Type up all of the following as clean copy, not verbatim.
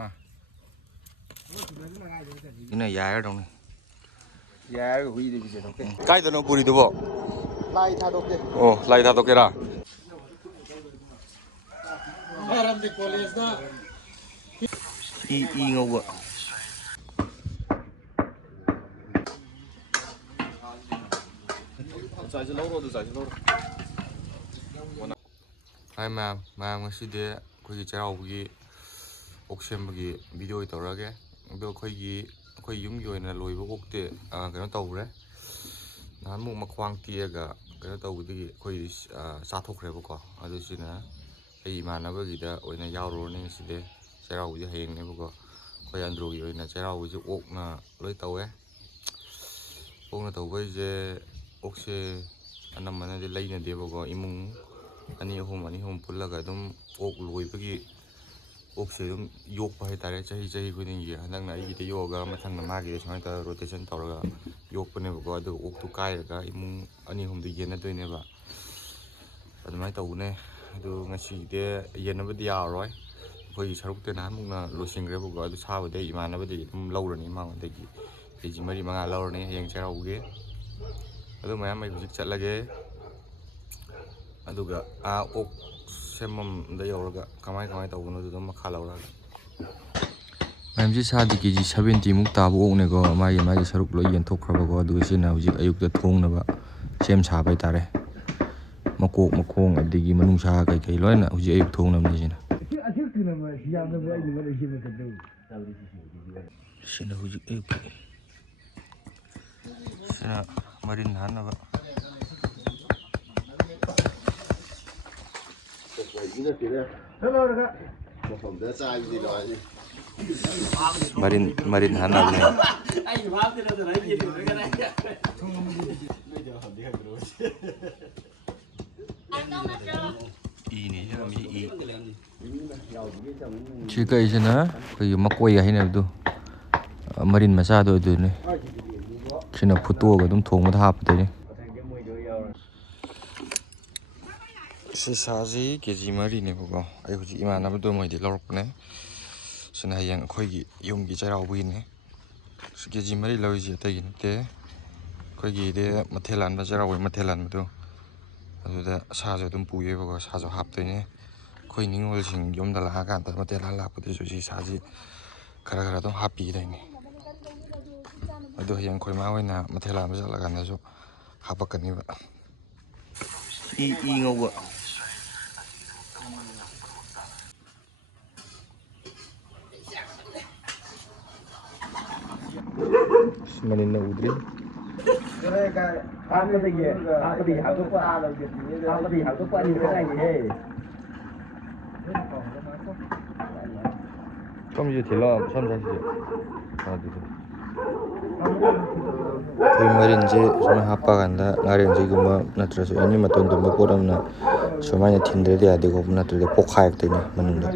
นะนี่น่ะยายตรงนี้ยายก็วิ่งไปเจอตรงนี้ใกล้ตัวนู้นปุริตัวบ่ไล่ท่าตกเกโอ้ไล่ท่าตกเกล่ะอีงงวะให้มาꯉꯁꯤꯗꯤ ꯑꯩꯈꯣꯏꯒꯤ ꯆꯩꯔꯥꯎꯕꯒꯤ ꯑꯣꯛ ꯁꯦꯝꯕꯒꯤ ꯚꯤꯗꯤꯑꯣ ꯇꯧꯔꯛꯑꯒꯦ ꯑꯗꯣ ꯑꯩꯈꯣꯏ ꯌꯨꯝꯒꯤ ꯑꯣꯏꯅ ꯂꯣꯏꯕ ꯑꯣꯛꯇꯤ ꯀꯩꯅꯣ ꯇꯧꯈ꯭ꯔꯦ ꯅꯍꯥꯟꯃꯨꯛ ꯃꯈ꯭ꯋꯥꯡ ꯇꯦꯛꯑꯒ ꯀꯩꯅꯣ ꯇꯧꯕꯗꯒꯤ ꯑꯩꯈꯣꯏ ꯆꯥꯊꯣꯛꯈ꯭ꯔꯦꯕꯀꯣ ꯑꯗꯨꯁꯤꯅ ꯑꯩ ꯏꯃꯥꯟꯅꯕꯒꯤꯗ ꯑꯣꯏꯅ ꯌꯥꯎꯔꯨꯔꯅꯤ ꯉꯁꯤꯗꯤ ꯆꯩꯔꯥꯎꯕꯁꯦ ꯍꯌꯦꯡꯅꯦꯕꯀꯣ ꯑꯩꯈꯣꯏ ꯑꯟꯗ꯭ꯔꯣꯒꯤ ꯑꯣꯏꯅ ꯆꯩꯔꯥꯎꯕꯁꯦ ꯑꯣꯛꯅ ꯂꯣꯏ ꯇꯧꯋꯦ ꯑꯣꯛꯅ ꯇꯧꯕꯩꯁꯦ ꯑꯣꯛꯁꯦ ꯑꯅꯝꯕꯅꯗꯤ ꯂꯩꯅꯗꯦꯕꯀꯣ ꯏꯃꯨꯡ ꯑꯅꯤ ꯑꯍꯨꯝ ꯄꯨꯜꯂꯒ ꯑꯗꯨꯝ ꯑꯣꯛ ꯂꯣꯏꯕꯒꯤ ꯑꯣꯛꯁꯦ ꯑꯗꯨꯝ ꯌꯣꯛꯄ ꯍꯥꯏꯇꯥꯔꯦ ꯆꯍꯤ ꯈꯨꯗꯤꯡꯒꯤ ꯍꯟꯗꯛꯅ ꯑꯩꯒꯤꯗ ꯌꯣꯛꯑꯒ ꯃꯊꯪꯅ ꯃꯥꯒꯤꯗ ꯁꯨꯃꯥꯏꯅ ꯇꯧꯔꯒ ꯔꯣꯇꯦꯁꯟ ꯇꯧꯔꯒ ꯌꯣꯛꯄꯅꯦꯕꯀꯣ ꯑꯗꯨꯒ ꯑꯣꯛꯇꯨ ꯀꯥꯏꯔꯒ ꯏꯃꯨꯡ ꯑꯅꯤ ꯑꯍꯨꯝꯗꯨ ꯌꯦꯟꯅꯗꯣꯏꯅꯦꯕ ꯑꯗꯨꯃꯥꯏꯅ ꯇꯧꯕꯅꯦ ꯑꯗꯨ ꯉꯁꯤꯗꯤ ꯌꯦꯟꯅꯕꯗꯤ ꯌꯥꯔꯔꯣꯏ ꯑꯩꯈꯣꯏꯒꯤ ꯁꯔꯨꯛꯇ ꯅꯍꯥꯟꯃꯨꯛꯅ ꯂꯣꯏꯁꯤꯟꯈ꯭ꯔꯦꯕꯀꯣ ꯑꯗꯨ ꯁꯥꯕꯗꯩ ꯏꯃꯥꯟꯅꯕꯗꯒꯤ ꯑꯗꯨꯝ ꯂꯧꯔꯅꯤ ꯃꯉꯣꯟꯗꯒꯤ ꯀꯦꯖꯤ 4-5 ꯂꯧꯔꯅꯤ ꯍꯌꯦꯡ ꯆꯩꯔꯥꯎꯕꯒꯤ ꯑꯗꯨ ꯃꯌꯥꯝ ꯑꯩ ꯍꯧꯖꯤꯛ ꯆꯠꯂꯒꯦ ꯑꯗꯨꯒ ꯑꯣꯛ ꯁꯦꯝꯃꯝꯗ ꯌꯧꯔꯒ ꯀꯃꯥꯏ ꯇꯧꯕꯅꯣ ꯑꯗꯨꯝ ꯃꯈꯥ ꯂꯧꯔꯒ ꯃꯌꯥꯝꯁꯤ ꯁꯥꯗꯤ ꯀꯦꯖꯤ 70ꯃꯨꯛ ꯇꯥꯕ ꯑꯣꯛꯅꯦꯀꯣ ꯃꯥꯒꯤ ꯁꯔꯨꯛ ꯂꯣꯏ ꯌꯦꯟꯊꯣꯛꯈ꯭ꯔꯕꯀꯣ ꯑꯗꯨꯒ ꯁꯤꯅ ꯍꯧꯖꯤꯛ ꯑꯌꯨꯛꯇ ꯊꯣꯡꯅꯕ ꯁꯦꯝ ꯁꯥꯕ ꯍꯥꯏꯇꯥꯔꯦ ꯃꯀꯣꯛ ꯃꯈꯣꯡ ꯑꯗꯒꯤ ꯃꯅꯨꯡꯁꯥ ꯀꯩꯀꯩ ꯂꯣꯏꯅ ꯍꯧꯖꯤꯛ ꯑꯌꯨꯛ ꯊꯣꯡꯅꯕꯅꯤ ꯁꯤꯅ ꯍꯧꯖꯤꯛ ꯑꯌꯨꯛꯀꯤ ꯁꯤꯅ ꯃꯔꯤꯟ ꯍꯥꯟꯅꯕ ꯃꯔꯤꯟ ꯍꯥꯟꯅꯕꯅꯦ ꯁꯤ ꯀꯩꯁꯤꯅ ꯑꯩꯈꯣꯏꯒꯤ ꯃꯀꯣꯏꯒ ꯍꯩꯅꯕꯗꯣ ꯃꯔꯤꯟ ꯃꯆꯥꯗꯣ ꯑꯗꯨꯅꯤ ꯁꯤꯅ ꯐꯨꯠꯇꯣꯛꯑꯒ ꯑꯗꯨꯝ ꯊꯣꯡꯕꯗ ꯍꯥꯞꯄꯗꯣꯏꯅꯤ ꯁꯤ ꯁꯥꯁꯤ ꯀꯦꯖꯤ 4ꯅꯦꯕꯀꯣ ꯑꯩ ꯍꯧꯖꯤꯛ ꯏꯃꯥꯟꯅꯕꯗꯣ ꯃꯣꯏꯗꯤ ꯂꯧꯔꯛꯄꯅꯦ ꯁꯤꯅ ꯍꯌꯦꯡ ꯑꯩꯈꯣꯏꯒꯤ ꯌꯨꯝꯒꯤ ꯆꯩꯔꯥꯎꯕꯒꯤꯅꯤ ꯁꯤ ꯀꯦꯖꯤ 4 ꯂꯧꯔꯤꯁꯤ ꯑꯇꯩꯒꯤ ꯅꯠꯇꯦ ꯑꯩꯈꯣꯏꯒꯤꯗꯤ ꯃꯊꯦꯜ ꯂꯥꯟꯕ ꯆꯩꯔꯥꯎꯕꯒꯤ ꯃꯊꯦꯜ ꯂꯥꯟꯕꯗꯣ ꯑꯗꯨꯗ ꯁꯥꯁꯨ ꯑꯗꯨꯝ ꯄꯨꯌꯦꯕꯀꯣ ꯁꯥꯁꯨ ꯍꯥꯞꯇꯣꯏꯅꯦ ꯑꯩꯈꯣꯏ ꯅꯤꯡꯉꯣꯜꯁꯤꯡ ꯌꯨꯝꯗ ꯂꯥꯛꯑꯀꯥꯟꯗ ꯃꯊꯦꯜ ꯂꯥꯛꯄꯗꯁꯨ ꯁꯤ ꯁꯥꯁꯤ ꯈꯔ ꯑꯗꯨꯝ ꯍꯥꯞꯄꯤꯗꯣꯏꯅꯤ ꯑꯗꯨ ꯍꯌꯦꯡ ꯑꯩꯈꯣꯏ ꯃꯥ ꯍꯣꯏꯅ ꯃꯊꯦꯜ ꯂꯥꯟꯕ ꯆꯠꯂꯀꯥꯟꯗꯁꯨ ꯍꯥꯞꯄꯛꯀꯅꯤꯕ ꯏ ꯉꯧꯕ ꯃꯅꯤꯟꯅ ꯎꯗ꯭ꯔꯤ ꯀꯝꯁꯤ ꯊꯤꯜꯂꯛꯑꯣ ꯁꯝꯁꯥꯁꯤꯁꯦ ꯑꯗꯨꯗꯤ ꯑꯩꯈꯣꯏ ꯃꯔꯤꯟꯁꯦ ꯁꯨꯃꯥꯏꯅ ꯍꯥꯞꯄ ꯀꯥꯟꯗ ꯉꯥꯔꯦꯟꯁꯤꯒꯨꯝꯕ ꯅꯠꯇ꯭ꯔꯁꯨ ꯑꯦꯅꯤ ꯃꯇꯣꯟ ꯇꯨꯝꯕ ꯄꯣꯠ ꯑꯃꯅ ꯁꯨꯃꯥꯏꯅ ꯊꯤꯟꯗ꯭ꯔꯗꯤ ꯌꯥꯗꯦꯀꯣ ꯅꯠꯇ꯭ꯔꯗꯤ ꯄꯣꯛꯈꯥꯏꯔꯛꯇꯣꯏꯅꯤ ꯃꯅꯨꯡꯗ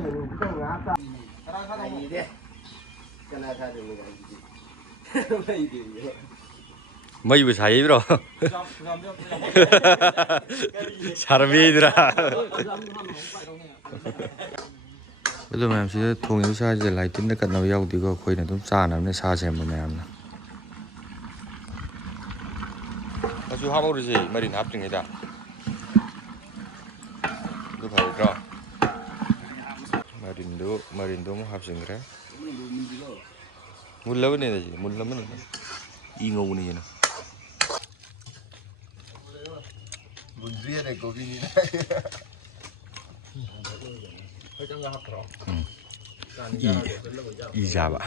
ꯃꯩꯕꯨ ꯁꯥꯏꯕ꯭ꯔꯣ ꯁꯥꯔꯕꯤꯗ꯭ꯔꯥ ꯑꯗꯨ ꯃꯌꯥꯝꯁꯤꯗ ꯊꯣꯡꯉꯤꯕ ꯁꯥꯁꯤꯗ ꯂꯥꯏꯇꯤꯟꯗ ꯀꯠꯅꯕ ꯌꯥꯎꯗꯦꯀꯣ ꯑꯩꯈꯣꯏꯅ ꯑꯗꯨꯝ ꯆꯥꯅꯕꯅꯦ ꯁꯥ ꯁꯦꯝꯕ ꯃꯌꯥꯝꯅ ꯃꯆꯨ ꯍꯥꯞꯍꯧꯔꯤꯁꯤ ꯃꯔꯤꯟ ꯍꯥꯞꯇ꯭ꯔꯤꯉꯩꯗ ꯑꯗꯨ ꯐꯔꯗ꯭ꯔꯣ ꯃꯔꯤꯟꯗꯣ ꯑꯃꯨꯛ ꯍꯥꯞꯆꯤꯟꯈ꯭ꯔꯦ ꯃꯨꯜꯂꯕꯅꯤꯅ ꯁꯤ ꯃꯨꯜꯂꯕꯅꯤꯅ E ꯉꯧꯕꯅꯤꯅ 이 잡아.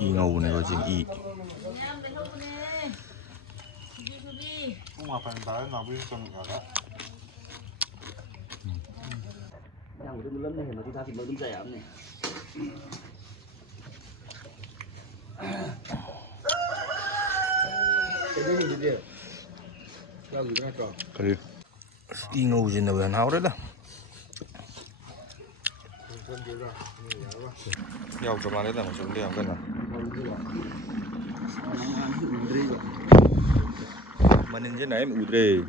이 나오네요 지금 이. 그래. 이 나오지는 왜 나오래다? 야, 좀 안에다 뭐 좀 돼야 되나? 마는지 나임 우드레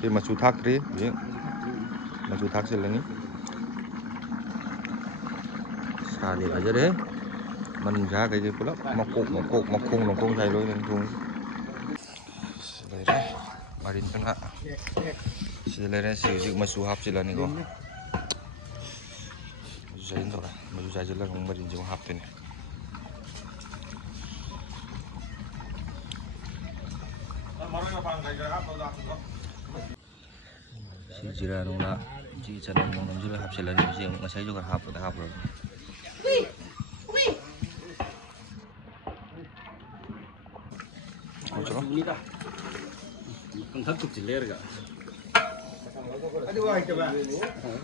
시 마추 탁트리 예 마추 탁실라니 사디 가저레 마는 자 cái gì cũng lắm mọc 콩 thay lối lên thùng đây marin kena sila si masu hap sila ni ko zain to masu sa sila kung marin jung hap tin si jira nung na si chanang nung sila hap sila ni si ngasay juga hap ro con thất tục chỉ lên rồi cả.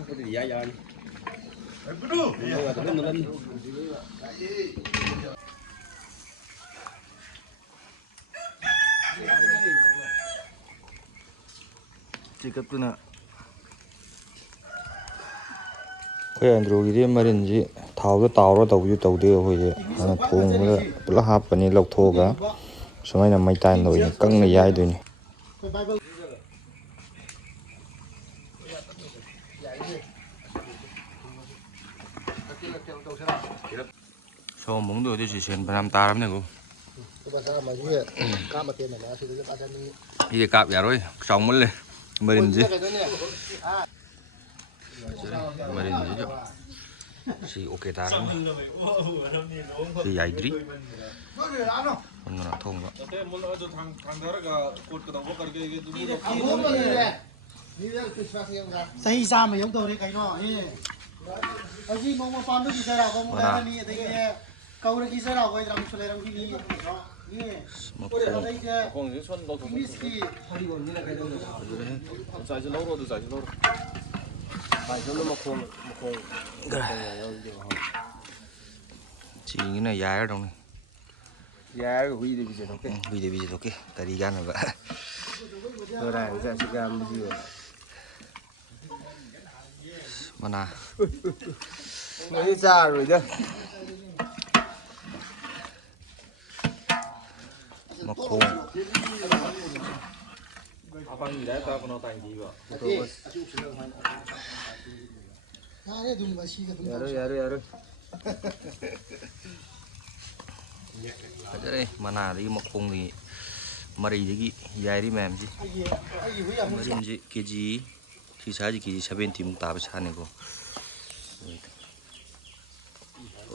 Có gì vậy anh? chỉ cấp tu na cái Android 말인지 타오도 타오로 타오도 타오도 호이제 하나 통을 불러 합하니 럭토가 정말 많이 타는 거 깡내 야이더니 sau mống đồ thì chỉ xem làm ta lắm này cô đi cạp giả rồi xong mất lên mời gì chứ si ok ta lắm si dài đi con nó thông đó सही सा में giống tôi đấy cái nó ở gì mà con nó chỉ ra đâu không cái này thì cái câu nó chỉ ra đâu cái làm cho lại làm cái gì đó một không những xuân đâu cũng whisky giải cho lâu rồi giải cho lâu rồi phải cho nó một khung chỉ cái này dài ở trong này giá của huy đi bây giờ ok bây giờ ok tại đi gan rồi vậy tôi đây sẽ chỉ làm cái gì mana mới ra rồi chứ một khung con gì đấy tao còn nó thành gì vậy này dùng mà xí cái rồi ở đây mana đi một khung thì mari đi dài đi mềm chứ mari gì cái gì thì sao gì cái sao tìm ta bị sao này cô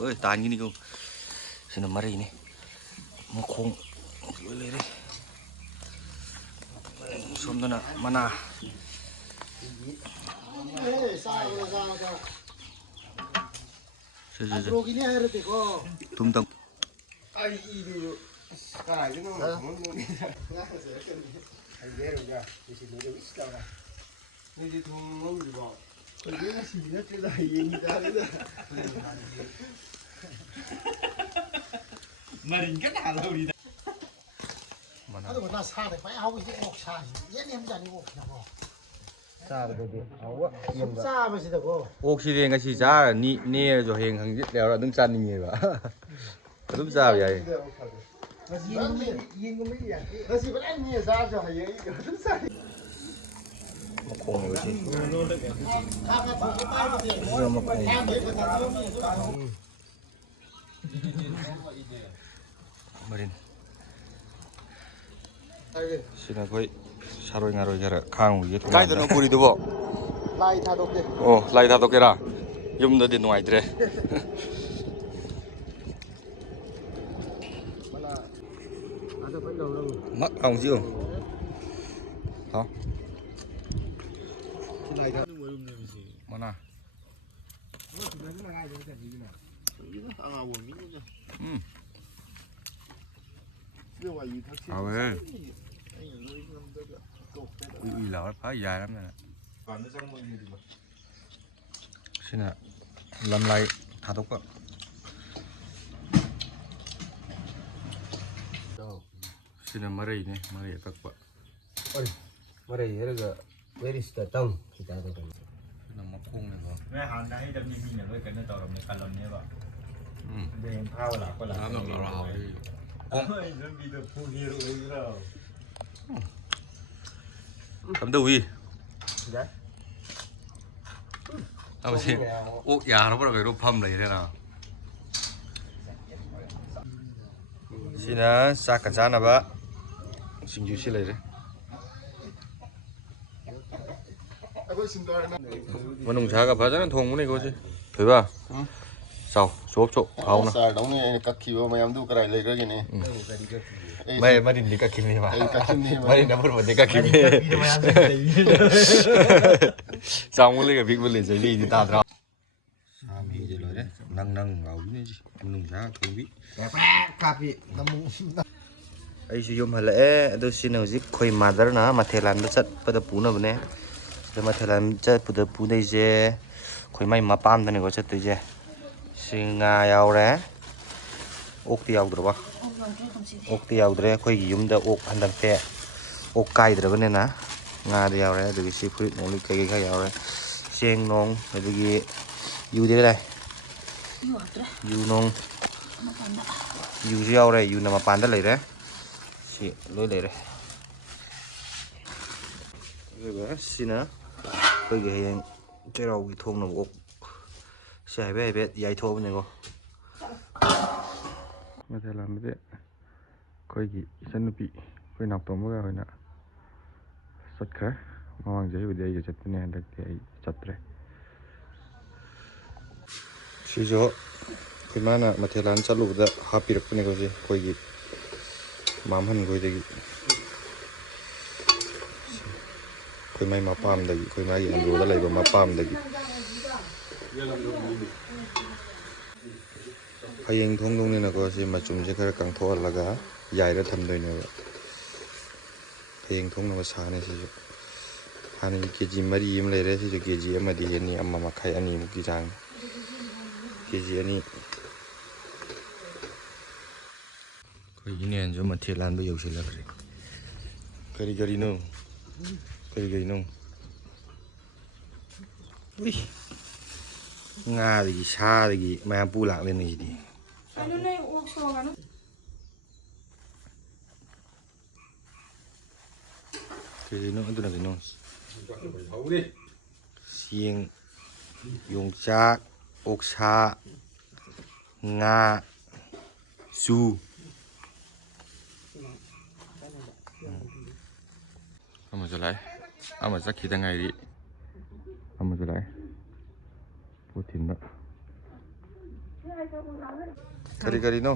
ơi tan cái này cô xin nó mari này một khung lấy đi xong rồi nè mana Andro cái này rồi thì có tum tum ai đi cái chứ nó không muốn anh ghé rồi nha thì xin nó ít đâu nàyนี่ที่ทุ่งงอยู่บ่คนนี้น่าสิเนี่ยจะได้ยินได้เลยมารินก็น่าเราดีนะ mana cái đồ nó xa thì phải ao cái ốc xa dễ em ra đi ốc nào có ซาไปดิเอาวะเยี่ยม xa mà gì đâu có 옥시den가 시자 니 저 행항 내가 능 짠니 봐 좀 싸워 야 yên cũng mấy vậy nó chỉ vẫn anh nghe ra cho hay ấy nó xa 콩 이거지 마린 시나 거의 사로이 나로이 자라 강 위에 가이드 너 고리도 뭐 lại thà độc 라이 다 도케라 좀더 된 노아이드래 mắc ông chưa hả mana à về ui lỡ phá dài lắm nè xin nè làm lại thả thuốc á xin nè mari các bạn mari ini juga very datang kita ada kan nằm mắc cung này khôngแม่หาได้จะมีเนี่ยด้วยกันในต่อเราในการเราเนี่ยแบบเดินเข้าหลักก็หลัก làm được là rồi cầm đầu điเอาสิโอ้ยาเราไปรูปพัมเลยเนี่ยนะสินะสักกันจานะบะสิ่งอยู่สิเลยเลยมันนุ่งชากับพระจันทร์ทงมันนี่ก็สิถือป่ะเสาโฉบโฉบเขานะ Sa dong ni kaki wa mayam du karai le lagi ni. ไม่มาดินดีก็คิมนี่ป่ะ Kaki ni ไม่ดินนะพูดว่าดีก็คิมนี่สองมือเลยกับบิ๊กมือเลยจะรีที่ตาเราสามีจะเลยเนี่ยนั่งเอาอยู่นี่สิมันนุ่งชาทงวิ Kapi, kamu. ai sử dụng hệ đó xin nào giúp khơi mà đó nó mà thể làm nó chất bắt đầu bún nào bên này rồi mà thể làm chất bắt đầu bún đây chứ khơi may mà pam thế này có chất tới chứ xin ao đấy ốc tiêu được không ốc tiêu đấy khơi dùng để ốc hành đằng tè ốc cay được bên này nè ngà tiêu đấy được cái fruit nó lấy cái ao đấy sen non rồi cái yêu đấy đây yêu non yêu rau đây yêu nằm mà pan đó lấy đấy chị lối lấy đấy rồi bé xin nữa bây giờ hiện chơi đầu cái thùng nào ốc xài bé dạy thô bên này cô mà thế làm cái coi gì chân bị coi nọc tôm mới rồi nè sốt khá mà hoàng giấy bây giờ chặt cái này được thì chặt rồi sử dụng cái mà nè mà thế làm chặt lụt đó happy được cái này coi gì coi gì mám hân coi gì coi mấy mà pam đây coi mấy gì rồi đó lại vào mà pam đây hãy thông thông này là có gì mà chúng sẽ khai càng thua là cả dài ra thầm đời nữa hãy thông nó sáng này chứ anh cái gì mà đi em lấy đấy chứ cái gì mà đi anh em mà khai anh em cái trang cái gì anh cái gì này cho mà thiệt lan bây giờ sẽ là cái gì nữa cái gì nữa ui nga thì xa thì mà pu lạc lên này đi cái gì nữa tôi là cái nó xiên dùng cha ốc xa nga suเอามาจะไรเอามาสักขีดยังไงดิเอามาจะไรพูดถึงแบบกะดิโน่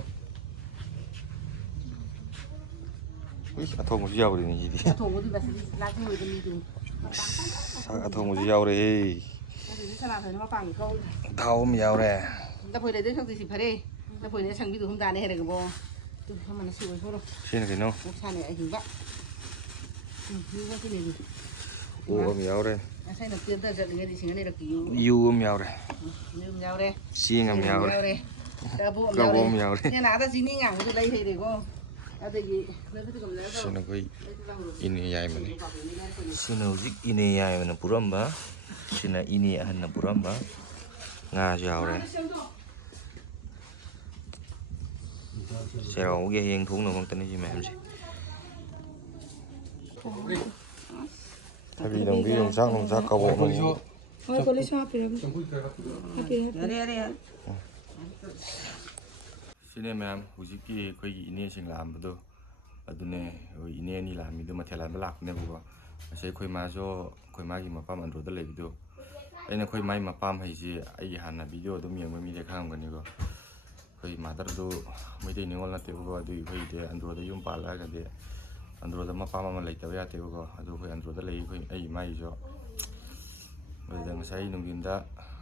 อุ้ยอาทงมันจะยาวเลยนี่ดิอาทงมันจะยาวเลยเท้ามันยาวเลย ta phơi đấy trong thì phải đi ta phơi đấy sang ví dụ không ra đây hay là cái bò tôi không mà nó sủi thôi đâu xin cái nó một san này hình vậy như cái này ô mình yào đây sai đầu tiên ta giật cái gì chính này là kiểu yêu mình yào đây như nhau đây xin mình yào đây ta bộ mình yào đây nhà nào ta xin đi ngang cái đây thì để cô ta để gì lấy cái cầm lấy đâu xin nó cái ini dài mình xin nó dịch ini dài mình puram ba xin là ini anh là puram ba nga yào đây xe đầu cái hiên thúng nào con tên gì mà em gì thay vì đồng xác cầu bộ nó tôi lấy shop rồi xin em hujiki koi ini sing lam bedo adune ini ni lam itu ma thelan balak ne bu sai koi ma jo koi ma gi ma pam andro da le video aina koi mai ma pam hai ji ai hanna video dum yeng mi de kham gani go koi ma dar do mai de ningol na te go adu koi de andro da yum pa la ga de andro da ma pam ma lai ta ya te go adu koi andro da le koi ai mai jo bây giờ sai nung din da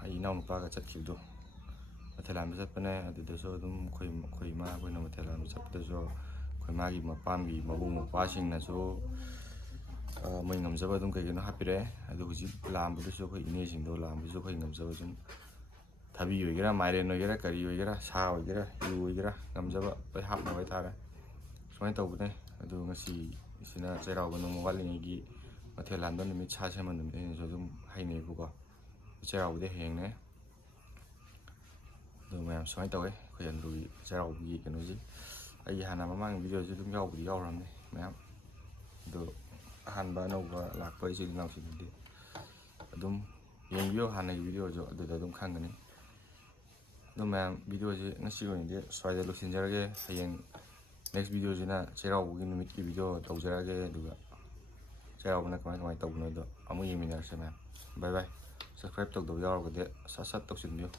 ai naw pa ga chat khil do Thailand bây giờ bên này thì tôi số đúng khơi mà bên nào Thailand bây giờ tôi số khơi mà gì mà pam gì mà bung mà quá xinh là số mình ngắm giờ đúng cái nó happy đấy, rồi cái làm bây giờ số khơi này xinh đâu làm bây giờ khơi ngắm giờ chúng thay vì vậy cái mai đây nói cái cái gì cái sao cái yêu cái ngắm giờ phải hấp nó phải thà đấy, số này tàu bên này, rồi cái gì xin là chơi đầu bên nó vào lên cái mà Thailand đó mình cha xem mình nên số chúng hay này phụ co, chơi đầu để hẹn đấy rồi mà em xoay tàu ấy khởi hành rồi ra đầu gì cái nó gì ꯑꯩꯒꯤ ꯍꯥꯟꯅ ꯃꯃꯥꯡꯒꯤ ꯚꯤꯗꯤꯑꯣꯁꯨ ꯑꯗꯨꯝ ꯌꯥꯎꯕꯨꯗꯤ ꯌꯥꯎꯔꯝꯅꯤ ꯃꯌꯥꯝ ꯑꯗꯣ ꯑꯍꯥꯟꯕ ꯑꯅꯧꯕ ꯂꯥꯛꯄ ꯏꯆꯤꯜ ꯏꯅꯥꯎꯁꯤꯡꯗꯤ ꯑꯗꯨꯝ ꯌꯦꯡꯕꯤꯌꯣ ꯍꯥꯟꯅꯒꯤ ꯚꯤꯗꯤꯑꯣꯁꯨ ꯑꯗꯨꯗ ꯑꯗꯨꯝ ꯈꯪꯒꯅꯤ ꯑꯗꯨ ꯃꯌꯥꯝ ꯚꯤꯗꯤꯑꯣꯁꯤ ꯉꯁꯤꯒꯤ ꯑꯣꯏꯅꯗꯤ ꯁ꯭ꯋꯥꯏꯗ ꯂꯣꯏꯁꯤꯟꯖꯔꯒꯦ ꯍꯌꯦꯡ ꯅꯦꯛꯁ ꯚꯤꯗꯤꯑꯣꯁꯤꯅ ꯆꯩꯔꯥꯎꯕꯒꯤ ꯅꯨꯃꯤꯠꯀꯤ ꯚꯤꯗꯤꯑꯣ ꯇꯧꯖꯔꯛꯑꯒꯦ ꯑꯗꯨꯒ ꯆꯩꯔꯥꯎꯕꯅ ꯀꯃꯥꯏ ꯇꯧꯕꯅꯣꯗꯣ ꯑꯃꯨꯛ ꯌꯦꯡꯃꯤꯟꯅꯔꯁꯦ ꯃꯌꯥꯝ ꯕꯥꯏ ꯕꯥꯏ ꯁꯕꯁꯀ꯭ꯔꯥꯏꯕ ꯇꯧꯗꯕ ꯌꯥꯎꯔꯒꯗꯤ ꯁꯠ ꯁꯠ ꯇꯧꯁꯤꯟꯕꯤꯌꯨ